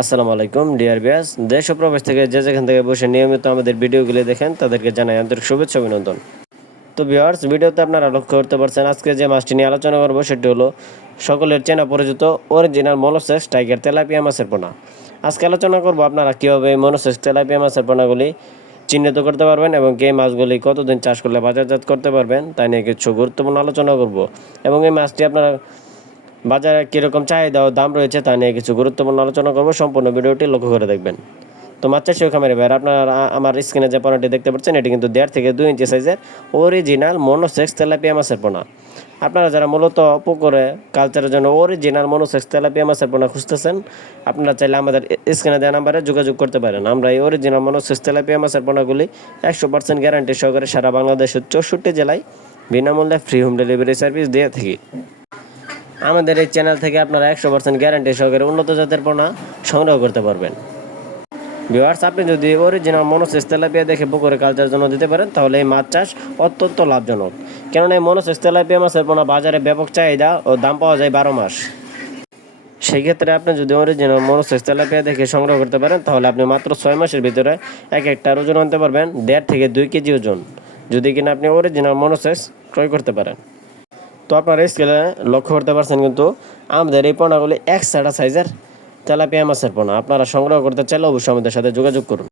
আসসালামু আলাইকুম dear viewers, দেশ ও প্রবাস থেকে যে যেখান থেকে বসে নিয়মিত আমাদের ভিডিওগুলি দেখেন তাদেরকে জানাই আন্তরিক শুভেচ্ছা অভিনন্দন। তো ভিউয়ার্স, ভিডিওতে আপনারা লক্ষ্য করতে পারছেন আজকে যে মাছটি নিয়ে আলোচনা করবো সেটি হলো সকলের চেনা পরিচিত অরিজিনাল মনোসেক্স টাইগার তেলাপিয়া মাছের পোনা। আজকে আলোচনা করবো আপনারা কীভাবে এই মনোসেক্স তেলাপিয়া মাছের পোনাগুলি চিহ্নিত করতে পারবেন এবং এই মাছগুলি কতদিন চাষ করলে বাজারজাত করতে পারবেন তাই নিয়ে কিছু গুরুত্বপূর্ণ আলোচনা করব। এবং এই মাছটি আপনারা বাজারে কীরকম চাহিদা ও দাম রয়েছে তা নিয়ে কিছু গুরুত্বপূর্ণ আলোচনা করবো। সম্পূর্ণ ভিডিওটি লক্ষ্য করে দেখবেন। তো মাছ চাষি ও খামারি ভাইয়েরা, আপনারা আমার স্ক্রিনে যে পোনাটি দেখতে পাচ্ছেন এটি কিন্তু 1.5 থেকে 2 ইঞ্চি সাইজের অরিজিনাল মনোসেক্স তেলাপিয়া মাছের পোনা। আপনারা যারা মূলত পুকুরে কালচারের জন্য অরিজিনাল মনোসেক্স তেলাপিয়া মাছের পোনা খুঁজতেছেন, আপনারা চাইলে আমাদের স্ক্রিনে দেওয়া নাম্বারে যোগাযোগ করতে পারেন। আমরা এই অরিজিনাল মনোসেক্স তেলাপিয়া মাছের পোনাগুলি 100% গ্যারান্টি সহকারে সারা বাংলাদেশের 64 জেলায় বিনামূল্যে ফ্রি হোম ডেলিভারি সার্ভিস দিয়ে থাকি। আমাদের এই চ্যানেল থেকে আপনারা 100% গ্যারান্টি সহকারে উন্নত জাতের পোনা সংগ্রহ করতে পারবেন। ভিউয়ার্স, আপনি যদি অরিজিনাল মনোসেক্স তেলাপিয়া দেখে পুকুরে কালচার জন্য দিতে পারেন তাহলে এই মাছ চাষ অত্যন্ত লাভজনক। কেননা এই মনোসেক্স তেলাপিয়া মাছের পোনা বাজারে ব্যাপক চাহিদা ও দাম পাওয়া যায় 12 মাস। সেই ক্ষেত্রে আপনি যদি অরিজিনাল মনোসেক্স তেলাপিয়া দেখে সংগ্রহ করতে পারেন তাহলে আপনি মাত্র 6 মাসের ভিতরে একটা ওজন আনতে পারবেন 1.5 থেকে 2 কেজি ওজন, যদি কিনা আপনি অরিজিনাল মনোসেক্স ক্রয় করতে পারেন। তো আপনারা স্কেলে লক্ষ্য করতে পারছেন কিন্তু আমাদের এই পোনাগুলি 1 সাইজের তেলাপিয়া মাছের পোনা। আপনারা সংগ্রহ করতে চাইলে অবশ্যই আমাদের সাথে যোগাযোগ করুন।